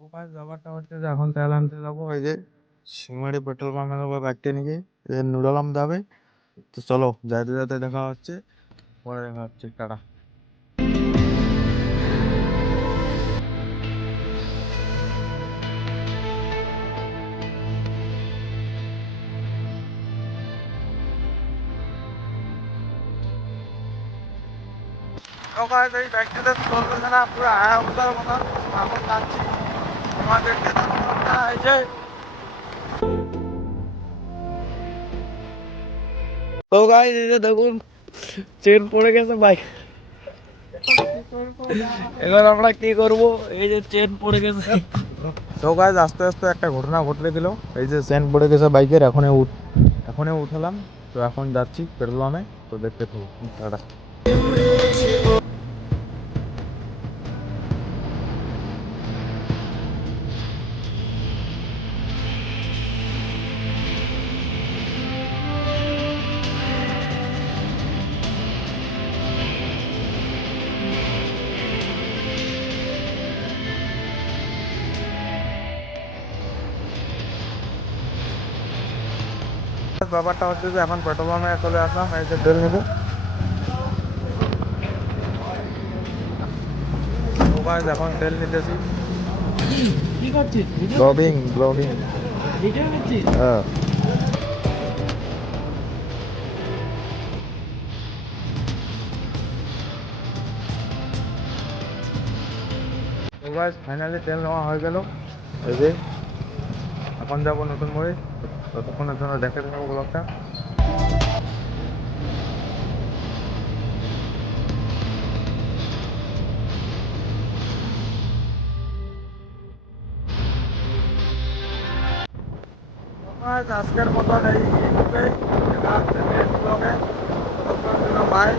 ব্যাপারটা হচ্ছে যে এখন তেল আনতে যাবো, এই যে সিমারি পেট্রোল পাম্পে যাবো বাইকটা নিয়ে, নুডল আনতে হবে। তো চলো যাইতে যাইতে দেখা হচ্ছে, পরে দেখা হচ্ছে, টাটা। এই ব্যাগটাতে চলতেছে না, পুরো আয়া উঠার কথা। এখন যাচ্ছি আমাদের এই যে, তো গাইস এই যে দেখুন চেন পড়ে গেছে বাইক। এবার আমরা কি করব, এই যে চেন পড়ে গেছে। তো গাইস আস্তে আস্তে একটা ঘটনা ঘটে দিল, এই যে চেন পড়ে গেছে বাইকের, এখনই উঠালাম। তো এখন যাচ্ছি পেট্রোল পাম্পে, তো দেখতে থাকো, টাটা। ব্যাপারটা হচ্ছে যে এখন পেট্রোল পাম্পে চলে আসলাম, এই যে তেল নেবো। এখন তেল নিতেছি। কি করছিস? Blogging blogging. ভিডিও করছিস? হ্যাঁ। তো গাইস ফাইনালি তেল নেওয়া হয়ে গেল, এই যে এখন যাবো নতুন মোড়ে। ততক্ষণের জন্য দেখতে থাকবো ব্লগটা। আজকের মতন এই ব্লগে, ততক্ষণের জন্য বাই।